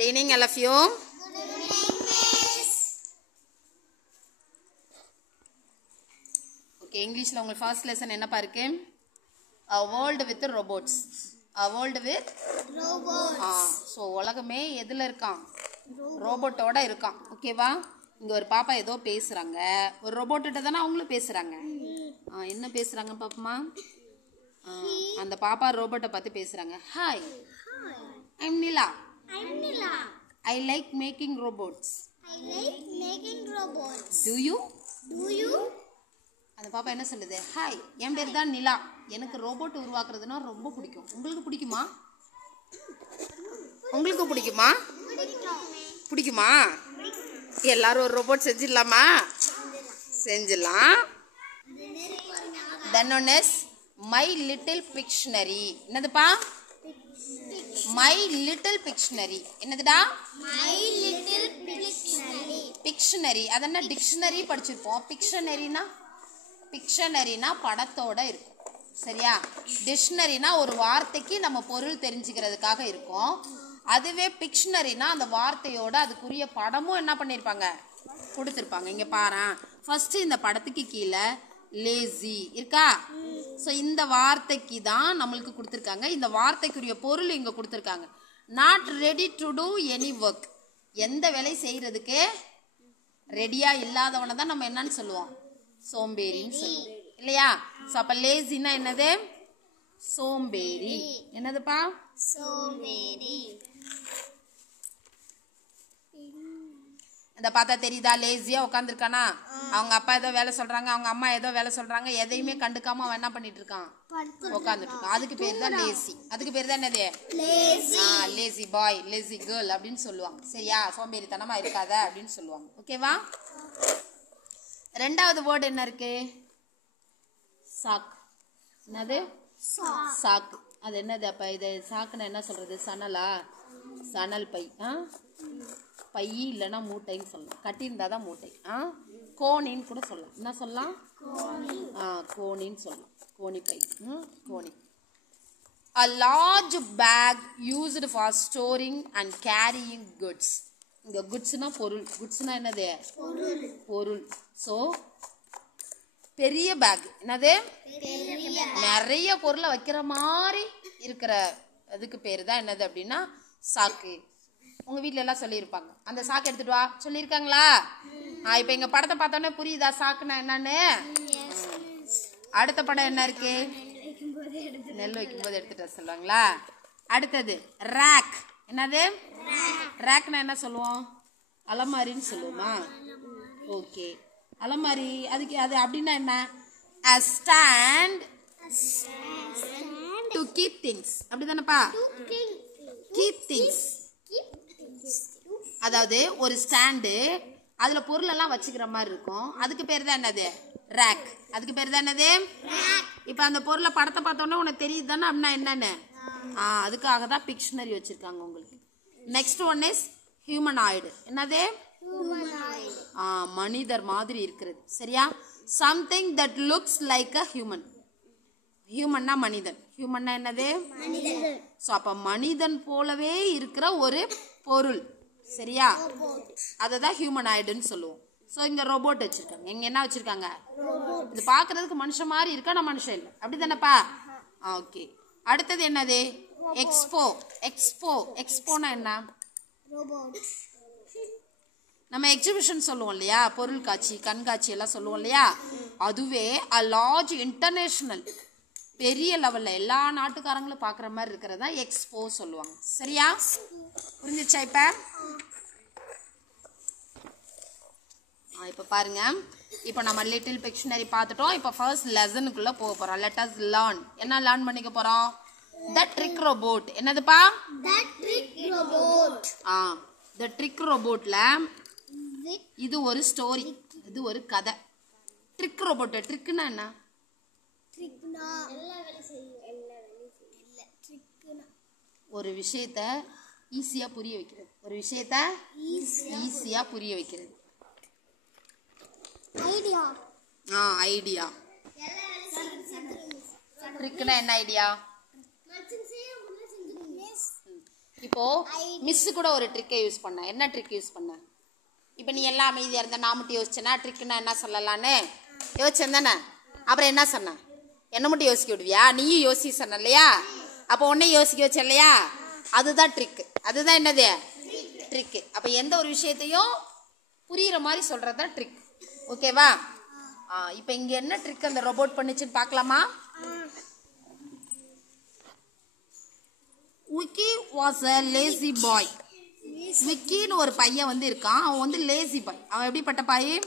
Good evening, all of you. Good evening, Miss. Okay, English la ungal first lesson enna parke? A world with robots. A world with robots. So உலகமே எதுல இருக்கான்? ரோபோட்டோட இருக்கான். ஓகேவா? இங்க ஒரு பாப்பா ஏதோ பேசுறாங்க. ஒரு ரோபோட் கிட்ட தான அவங்களும் பேசுறாங்க. என்ன பேசுறாங்க பாப்பமா? அந்த பாப்பா ரோபோட்டை பார்த்து பேசுறாங்க. Hi. I'm Nila. I like making robots. Do you? அந்த பாப்பா என்ன சொல்லுது? ஹாய், என் பேர் தான் நிலா. எனக்கு ரோபோட் உருவாக்குறதுனா ரொம்ப பிடிக்கும். உங்களுக்கு பிடிக்குமா? உங்களுக்கு பிடிக்குமா? பிடிக்குமா? எல்லாரும் ஒரு ரோபோட் செஞ்சிடலாமா? செஞ்சிடலாம். Then one is My Little Pictionary. என்னதுப்பா? My Little Pictionary. என்னதுடா? My little Pictionary. Pictionary. அதென்ன டிக்ஷனரி படிச்சிருப்போம். பிக்ஷனரினா படத்தோட இருக்கும். சரியா? டிக்ஷனரினா ஒரு வார்த்தைக்கு நம்ம பொருள் தெரிஞ்சுக்கிறதுக்காக இருக்கும். அதுவே பிக்ஷனரினா அந்த வார்த்தையோட அதுக்குரிய படமும் என்ன பண்ணியிருப்பாங்க, கொடுத்துருப்பாங்க. இங்கே பாரு, ஃபர்ஸ்ட் இந்த படத்துக்கு கீழே லேசி இருக்கா? ஸோ இந்த வார்த்தைக்கு தான் நம்மளுக்கு கொடுத்துருக்காங்க. இந்த வார்த்தைக்குரிய பொருள் இங்கே கொடுத்துருக்காங்க. Not ready to do any work. எந்த வேலை செய்யறதுக்கு ரெடியா இல்லாதவனை தான் நம்ம என்னன்னு சொல்லுவோம்? சோம்பேறின்னு சொல்லுவோம் இல்லையா? ஸோ அப்போ லேசின்னா என்னது? சோம்பேறி. என்னதுப்பா? சோம்பேறி. இந்த பார்த்தா தெரியுதா? லேசியா உட்காந்துருக்கானா? அவங்க அப்பா ஏதோ வேலை சொல்றாங்க, அவங்க அம்மா ஏதோ வேலை சொல்றாங்க, எதையுமே கண்டுக்காம அவன் என்ன பண்ணிட்டு இருக்கான்? உட்காந்துட்டு இருக்கான். அதுக்கு பேர் தான் லேசி. அதுக்கு பேர் தான் என்னது? லேசி பாய், லேசி கேர்ள் அப்படின்னு சொல்லுவாங்க. சரியா? சோம்பேறித்தனமா இருக்காத அப்படின்னு சொல்லுவாங்க. ஓகேவா? ரெண்டாவது வேர்டு என்ன இருக்கு? சாக். என்னது? சாக்கு. அது என்னது? அப்ப இது சாக்குன்னு என்ன சொல்றது? சணலா? சணல் பை. பை இல்லைன்னா மூட்டைன்னு சொல்லலாம். கட்டியிருந்தாதான் மூட்டை. கோணின்னு கூட சொல்லலாம். என்ன சொல்லலாம்? கோணின்னு சொல்லலாம். கோணி பை. கோணி. A large bag used for storing and carrying goods. இங்க குட்ஸ்னா பொருள். குட்ஸ்னா என்னது? பொருள். ஸோ பெரிய பேக். என்னது? நிறைய பொருளை வைக்கிற மாதிரி இருக்கிற அதுக்கு பேரு தான் என்னது அப்படின்னா சாக்கு. உங்க வீட்டுல எல்லாம் சொல்லியிருப்பாங்க, அந்த சாக்கு எடுத்துட்டு வா சொல்லியிருக்காங்களா? இப்ப எங்க படத்தை பார்த்தோன்னே புரியுதா சாக்குனா என்னன்னு? அடுத்த படம் என்ன இருக்கு? நெல் வைக்கும் போது எடுத்துட்டு வர சொல்லுவாங்களா? அடுத்தது ரேக். என்னது? ரேக்னா என்ன சொல்லுவோம்? அலமாரின்னு சொல்லுவோமா? ஓகே, அலமாரி. அதுக்கு அது அப்படின்னா என்ன? A stand to keep things. அப்படிதானப்பா? keep things. அதாவது ஒரு ஸ்டாண்டு, அதுல பொருள் எல்லாம் வச்சுக்கிற மாதிரி இருக்கும். அதுக்கு பேர் தான் என்னது? ரேக். அதுக்கு பேர் தான் என்னது? இப்ப அந்த பொருளை படத்தை பார்த்தோன்னா உனக்கு தெரியுது தானே அப்படின்னா என்னன்னு? அதுக்காக தான் பிக்ஷனரி வச்சிருக்காங்க உங்களுக்கு. Next one is humanoid. என்னது? மனிதர் மாதிரி இருக்கிறது. சரியா? Something that looks like a human. ஹியூமன்னா மனிதன். ஹியூமன்னா என்னது? ஸோ அப்ப மனிதன் போலவே இருக்கிற ஒரு பொருள். சரியா? அததான் ஹியூமனாய்டுன்னு சொல்லுவோம். ஸோ இங்க ரோபோட் வச்சிருக்காங்க. இங்க என்ன வச்சிருக்காங்க? இது பாக்குறதுக்கு மனுஷன் மாதிரி இருக்கா? நான் மனுஷன் இல்லை. அப்படிதானப்பா? ஓகே. அடுத்தது என்னது? எக்ஸ்போ. எக்ஸ்போனா என்ன? நம்ம எக்ஸிபிஷன் சொல்லுவோம் இல்லையா? பொருள் காட்சி, கண்காட்சி எல்லாம் சொல்லுவோம் இல்லையா? அதுவே a large international, பெரிய லெவல்ல எல்லா நாட்டுக்காரங்களும் பாக்குற மாதிரி இருக்கிறதா எக்ஸ்போ சொல்லுவாங்க. சரியா? புரிஞ்சுச்சா? இப்ப பாருங்க, இப்ப நம்ம லிட்டில் பிக்ஷனரி பார்த்துட்டோம். இப்ப ஃபர்ஸ்ட் லெசனுக்குள்ள போக போறோம். Let us learn. என்ன லேர்ன் பண்ணிக்க போறோம்? The trick robot. என்னதுப்பா? The trick robot. The trick robotல இது ஒரு ஸ்டோரி, இது ஒரு கதை. Trick robot. ட்ரிக்னா என்ன? ஒரு விஷயத்த ஈஸியா புரிய வைக்கிறது. ஒரு விஷயத்த ஈஸியா புரிய வைக்கிறது. ஐடியா. ட்ரிக்னா என்ன ஐடியா? இப்போ மிஸ் கூட ஒரு ட்ரிக்கை யூஸ் பண்ண. என்ன ட்ரிக் யூஸ் பண்ண? இப்போ நீ எல்லாம் அமைதியாக இருந்த, நான் மட்டும் யோசிச்சேன்னா ட்ரிக்குன்னா என்ன சொல்லலான்னு யோசிச்சேன் தானே. அப்புறம் என்ன சொன்ன? என்ன மட்டும் யோசிக்க விடுவியா? நீயும் யோசி சொன்ன இல்லையா? அப்போ உன்னை யோசிக்க வச்ச இல்லையா? அதுதான் ட்ரிக்கு. அதுதான் என்னது? ட்ரிக்கு. அப்போ எந்த ஒரு விஷயத்தையும் புரியுற மாதிரி சொல்கிறது தான் ட்ரிக். ஓகேவா? இப்போ இங்கே என்ன ட்ரிக் அந்த ரோபோட் பண்ணுச்சுன்னு பார்க்கலாமா? Vicky was a lazy boy. விக்கின்னு ஒரு பையன் வந்து இருக்கான். அவன் வந்து லேசி பாய். அவன் எப்படிப்பட்ட பையன்?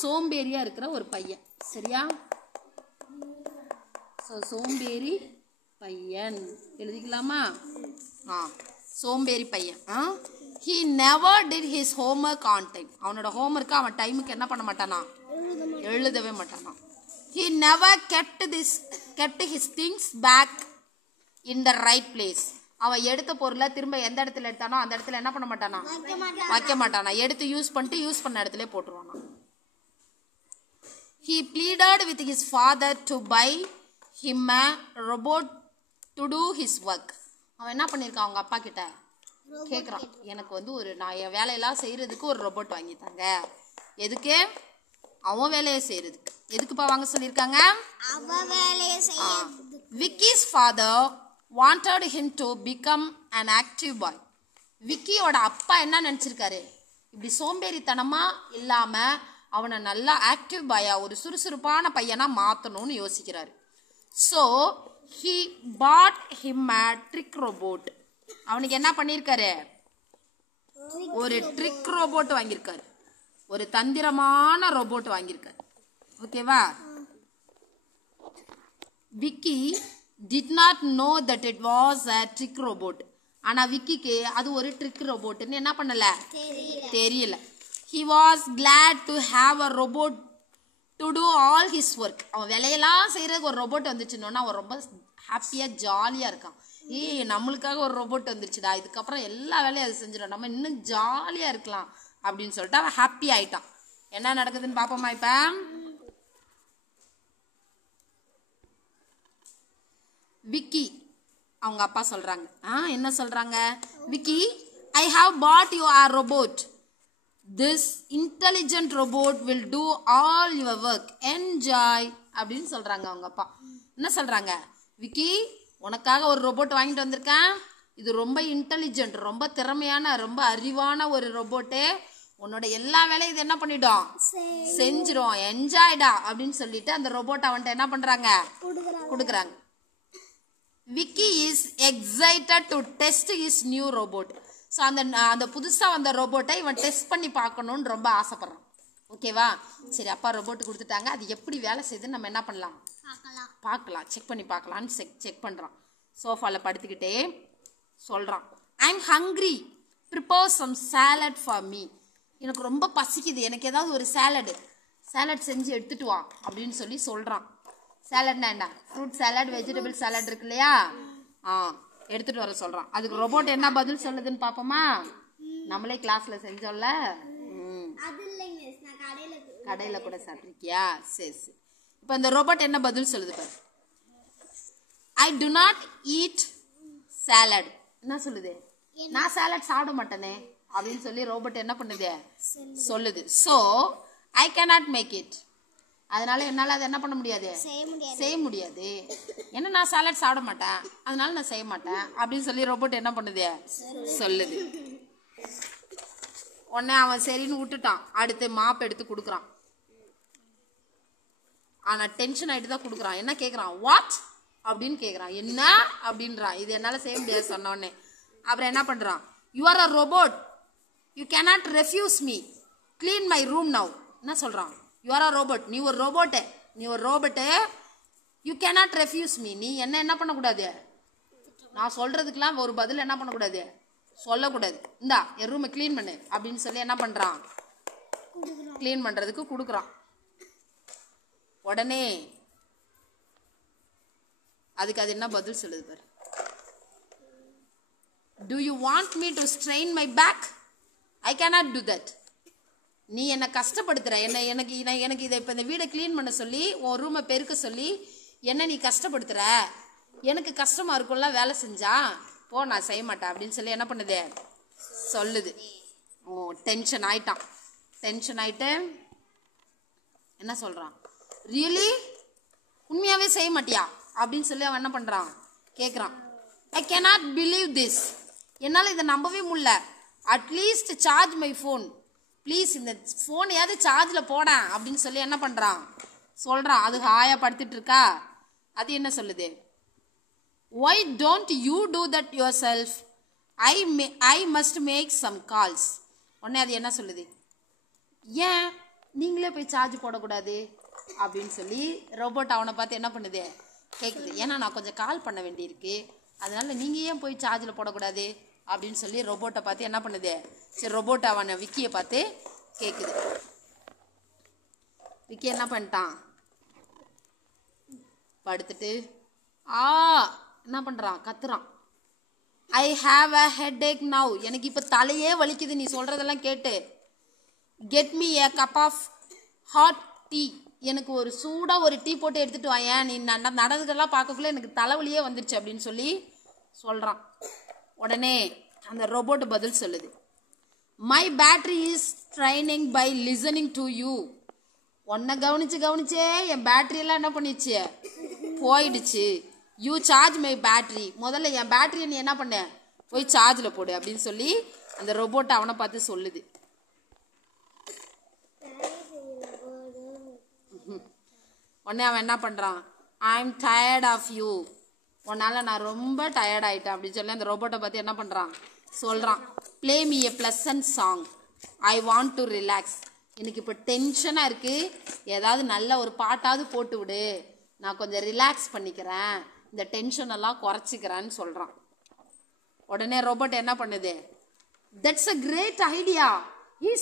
சோம்பேறியா இருக்கிற ஒரு பையன். சரியா? சோம்பேறி பையன் எழுதிக்கலாமா? சோம்பேறி பையன். He never did his homework on time. அவனோட ஹோம்ஒர்க்கு அவன் டைமுக்கு என்ன பண்ண மாட்டானா? எழுதவே மாட்டானா. He never kept his things back in the right place. அவன் எடுத்த பொருளை திரும்ப எந்த இடத்துல எடுத்தானோ அந்த இடத்துல என்ன பண்ண மாட்டானா? வைக்க மாட்டானா. எடுத்து யூஸ் பண்ண இடத்துல போட்டுருவானா. He pleaded with his father to buy him a robot to do his work. அவன் என்ன பண்ணியிருக்கான்? அவங்க அப்பா கிட்ட கேட்குறான், எனக்கு வந்து நான் என் வேலையெல்லாம் செய்யறதுக்கு ஒரு ரோபோட் வாங்கித்தாங்க. எதுக்கு? அவன் வேலையை செய்யறதுக்கு. எதுக்குப்பா வாங்க சொல்லியிருக்காங்க? Vicky's father wanted him to become an active boy. விக்கியோட அப்பா என்ன நினைச்சிருக்காரு? இப்படி சோம்பேறித்தனமா இல்லாம அவனை நல்லா ஆக்டிவ் பாயா, ஒரு சுறுசுறுப்பான பையனா மாத்தணும்னு யோசிக்கிறாரு. So he bought him a trick robot. அவனுக்கு என்ன பண்ணிருக்காரு? ஒரு ட்ரிக் ரோபோட் வாங்கியிருக்காரு. ஒரு தந்திரமான ரோபோட் வாங்கியிருக்காரு. ஓகேவா? Vicky did not know that it was a trick robot. ஆனா விக்கிக்கு அது ஒரு ட்ரிக் ரோபோட்னு என்ன பண்ணல? தெரியல. He was glad to have a robot to do all his work. அவன் வேலையெல்லாம் செய்யறதுக்கு ஒரு ரோபோட் வந்துச்சுன்னா அவன் ரொம்ப ஹாப்பியா ஜாலியா இருக்கான். நம்மளுக்காக ஒரு ரோபோட் வந்துருச்சுடா, இதுக்கப்புறம் எல்லா வேலையும் அது செஞ்சிடும், நம்ம இன்னும் ஜாலியா இருக்கலாம் அப்படின்னு சொல்லிட்டு அவன் ஹாப்பி ஆயிட்டான். என்ன நடக்குதுன்னு பாப்போமா? இப்ப விக்கி அவங்க அப்பா சொல்றாங்க, என்ன சொல்றாங்க? Vicky, I have bought you a robot. This intelligent robot will do all your work. Enjoy அப்படின்னு சொல்றாங்க அவங்க அப்பா. என்ன சொல்றாங்க? விக்கி, உனக்காக ஒரு ரோபோட் வாங்கிட்டு வந்திருக்கேன். இது ரொம்ப இன்டெலிஜென்ட், ரொம்ப திறமையான, ரொம்ப அறிவான ஒரு ரோபோட்டு. உன்னோட எல்லா வேலையும் இது என்ன பண்ணிடும்? செஞ்சிடும். என்ஜாய்டா அப்படின்னு சொல்லிட்டு அந்த ரோபோட் அவன்கிட்ட என்ன பண்றாங்க? கொடுக்குறாங்க. Vicky is excited to test his new robot. So அந்த புதுசா வந்த ரோபோட்டை இவன் டெஸ்ட் பண்ணி பார்க்கணும்னு ரொம்ப ஆசைப்படுறான். ஓகேவா? சரி, அப்பா ரோபோட் கொடுத்துட்டாங்க. அது எப்படி வேலை செய்யுதுன்னு நம்ம என்ன பண்ணலாம்? பார்க்கலாம், செக் பண்ணி பார்க்கலான்னு செக் பண்ணுறான். சோஃபாவில் படுத்துக்கிட்டே சொல்கிறான், I'm hungry, prepare some salad for me. எனக்கு ரொம்ப பசிக்குது, எனக்கு ஏதாவது ஒரு சாலட் செஞ்சு எடுத்துட்டு வா அப்படின்னு சொல்லி சொல்கிறான். சாலட்னா என்ன? ஃப்ரூட் சாலட், வெஜிடபிள் சாலட் இருக்கு இல்லையா? எடுத்துட்டு வர சொல்கிறான். அதுக்கு ரோபோட் என்ன பதில் சொல்லுதுன்னு பார்ப்போமா? நம்மளே கிளாஸ்ல செஞ்சோம்ல, கடையில் கூட சாப்பிட்ருக்கியா? சரி சரி. இப்போ இந்த ரோபோட் என்ன பதில் சொல்லுது பாரு. ஐ டு நாட் ஈட் சாலட். என்ன சொல்லுது? நான் சாலட் சாப்பிட மாட்டேனே அப்படின்னு சொல்லி ரோபோட் என்ன பண்ணுது? சொல்லுது. So I cannot make it. அதனால என்னால் அதை என்ன பண்ண முடியாது? செய்ய முடியாது. ஏன்னா நான் சாலட் சாப்பிட மாட்டேன், அதனால நான் செய்ய மாட்டேன் அப்படின்னு சொல்லி ரோபோட் என்ன பண்ணுது? சொல்லுது. உடனே அவன் சரின்னு விட்டுட்டான். அடுத்து மாப் எடுத்து கொடுக்குறான். ஆனா டென்ஷன் ஆயிட்டு தான் கொடுக்குறான். என்ன கேட்குறான்? வாட் அப்படின்னு கேட்குறான். என்ன அப்படின்றான். இது என்னால் செய்ய முடியாது சொன்னோடனே. அப்புறம் என்ன பண்ணுறான்? You are a robot, you cannot refuse me, clean my room now. என்ன சொல்கிறான்? யூ ஆர் அ ரோபோட், நீ ஒரு robot, you cannot refuse me. நீ என்ன பண்ணக்கூடாது? நான் சொல்கிறதுக்கெலாம் ஒரு பதில் என்ன பண்ணக்கூடாது? சொல்லக்கூடாது. இந்தா என் ரூமை க்ளீன் பண்ணு அப்படின்னு சொல்லி என்ன பண்ணுறான்? க்ளீன் பண்ணுறதுக்கு கொடுக்குறான். உடனே அதுக்கு அது என்ன பதில் சொல்லுது பாரு. Do you want me to strain my back? I cannot do that. நீ என்னை கஷ்டப்படுத்துற, எனக்கு இதை இப்போ இந்த வீடை க்ளீன் பண்ண சொல்லி, உன் ரூமை பெருக்க சொல்லி என்ன நீ கஷ்டப்படுத்துற. எனக்கு கஷ்டமாக இருக்கும்ல வேலை செஞ்சா. போ நான் செய்ய மாட்டேன் அப்படின்னு சொல்லி என்ன பண்ணுது சொல்லுது. ஓ டென்ஷன் ஆயிட்டான். டென்ஷன் ஆயிட்டு என்ன சொல்கிறான், ரியலி உண்மையாகவே செய்ய மாட்டியா அப்படின்னு சொல்லி அவன் என்ன பண்ணுறான் கேட்குறான். ஐ கேனாட் பிலீவ் திஸ், என்னால் இதை நம்பவே முடியல. At least charge my phone please, இந்த ஃபோனையாவது சார்ஜில் போடேன் அப்படின்னு சொல்லி என்ன பண்ணுறான் சொல்கிறான். அது ஹாயாக படுத்துட்டு இருக்கா. அது என்ன சொல்லுது, why don't you do that yourself, I must make some calls. உடனே அது என்ன சொல்லுது, ஏன் நீங்களே போய் சார்ஜ் போடக்கூடாது அப்படின்னு சொல்லி ரோபோட் அவனை பார்த்து என்ன பண்ணுது கேட்குது. ஏன்னா நான் கொஞ்சம் கால் பண்ண வேண்டியிருக்கு, அதனால நீங்கள் ஏன் போய் சார்ஜில் போடக்கூடாது அப்படின்னு சொல்லி ரோபோட்டை பார்த்து என்ன பண்ணுது. சரி ரோபோட் அவனை விக்கியை பார்த்து கேட்குது. விக்கி என்ன பண்ணிட்டான், படுத்துட்டு என்ன பண்ணுறான் கத்துறான். I have a headache now, எனக்கு இப்போ தலையே வலிக்குது நீ சொல்கிறதெல்லாம் கேட்டு. Get me a cup of hot tea, எனக்கு ஒரு சூடாக ஒரு டீ போட்டு எடுத்துகிட்டு வாயேன், நீ நடந்ததெல்லாம் பார்க்கக்குள்ளே எனக்கு தலைவலியே வந்துருச்சு அப்படின்னு சொல்லி சொல்கிறான். உடனே அந்த ரோபோட் பதில் சொல்லுது, my battery is draining by listening to you. உன்னை கவனிச்சே என் பேட்டரியெல்லாம் என்ன பண்ணிடுச்சு போயிடுச்சு. யூ சார்ஜ் மை பேட்டரி, முதல்ல என் பேட்டரியை நீ என்ன பண்ண போய் சார்ஜில் போடு அப்படின்னு சொல்லி அந்த ரோபோட் அவனை பார்த்து சொல்லுது. உடனே அவன் என்ன பண்ணுறான், I am tired of you, உன்னால் நான் ரொம்ப டயர்ட் ஆகிட்டேன் அப்படின்னு சொல்லி அந்த ரோபோட்டை பார்த்து என்ன பண்ணுறான் சொல்கிறான். Play me a pleasant song, I want to relax, எனக்கு இப்போ டென்ஷனாக இருக்குது, ஏதாவது நல்ல ஒரு பாட்டாவது போட்டு விடு, நான் கொஞ்சம் ரிலாக்ஸ் பண்ணிக்கிறேன், இந்த டென்ஷனெல்லாம் குறைச்சிக்கிறேன்னு சொல்கிறான். உடனே ரோபோட் என்ன பண்ணுது, that's a great idea,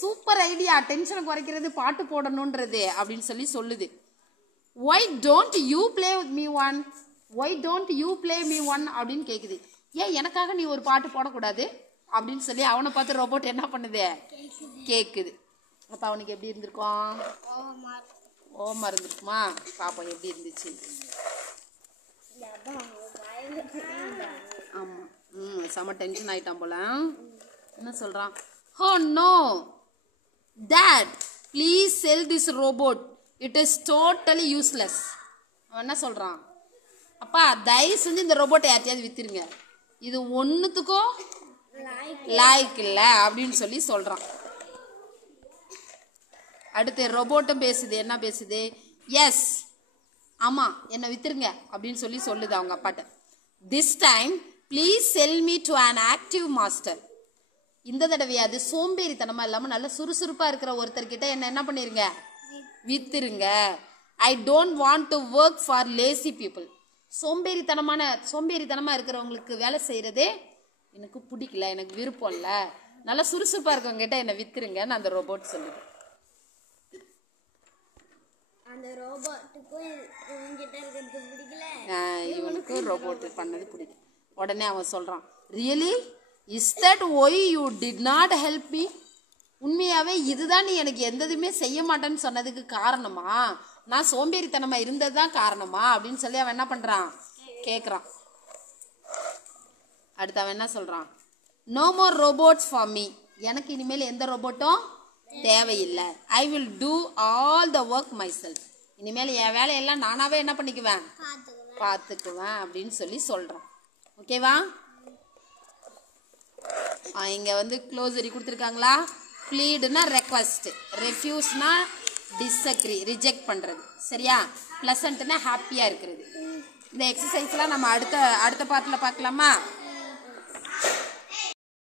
super idea, டென்ஷனை குறைக்கிறது பாட்டு போடணுன்றது அப்படின்னு சொல்லி சொல்லுது. why don't you play with me one, why don't you play me one அப்படின்னு கேட்குது. ஏன் எனக்காக நீ ஒரு பாட்டு போடக்கூடாது அப்படின்னு சொல்லி அவனை பார்த்து ரோபோட் என்ன பண்ணுது கேட்குது. அப்போ அவனுக்கு எப்படி இருந்திருக்கும், ஓமா இருந்திருக்குமா, பாப்போம் எப்படி இருந்துச்சு. ஆமாம் செம டென்ஷன் ஆகிட்டான் போல. என்ன சொல்கிறான், oh no dad please sell this robot, it is totally useless. அவன் என்ன சொல்கிறான், அப்பா தயவு செஞ்சு இந்த ரோபோட்டை யார்ட்டையாவது விற்றுருங்க, இது ஒன்றுத்துக்கும் லாய்க்கு இல்லை அப்படின்னு சொல்லி சொல்கிறான். அடுத்து ரோபோட்டும் பேசுது. என்ன பேசுது, எஸ் ஆமாம் என்னை விற்றுருங்க அப்படின்னு சொல்லி சொல்லுது அவங்க அப்பாட்ட. This time please sell me to an active master, இந்த தடவையாவது சோம்பேறித்தனமாக இல்லாமல் நல்ல சுறுசுறுப்பாக இருக்கிற ஒருத்தர்கிட்ட என்ன பண்ணிருங்க விற்றுருங்க. I don't want to work for lazy people, சோம்பேறித்தனமாக இருக்கிறவங்களுக்கு வேலை செய்கிறதே எனக்கு பிடிக்கல, எனக்கு விருப்பம் இல்லை, நல்லா சுறுசுறுப்பாக இருக்கவங்க கிட்ட என்னை விற்றுருங்கன்னு அந்த ரோபோட் சொல்லுது. அந்த ரோபோட்டுக்கும் இவங்கிட்ட இருக்கிறது பிடிக்கல, இவனுக்கு ரோபோட் பண்ணது பிடிக்கும். உடனே அவன் சொல்கிறான், really is that why you did not help me, உண்மையாகவே இதுதான் நீ எனக்கு எந்ததுமே செய்ய மாட்டேன்னு சொன்னதுக்கு காரணமா, நான் சோம்பேறித்தனமாக இருந்தது தான் காரணமா அப்படின்னு சொல்லி அவன் என்ன பண்ணுறான் கேட்குறான். அடுத்து அவன் என்ன சொல்கிறான், no more robots for me, எனக்கு இனிமேல் எந்த ரோபோட்டும் தேவையில்லை. I will do all the work myself, இனிமேல் என் வேலையெல்லாம் நானாவே என்ன பண்ணிக்குவேன் பார்த்துக்குவேன் அப்படின்னு சொல்லி சொல்கிறான். ஓகேவா, இங்கே வந்து க்ளோசரி கொடுத்துருக்காங்களா, ப்ளீடுனா ரெக்வஸ்ட், ரெஃப்யூஸ்னா டிஸ்அக்ரி ரிஜெக்ட் பண்ணுறது, சரியா, ப்ளசண்ட்னா ஹாப்பியாக இருக்கிறது. இந்த எக்ஸசைஸ்லாம் நம்ம அடுத்த பார்ட்டில் பார்க்கலாமா.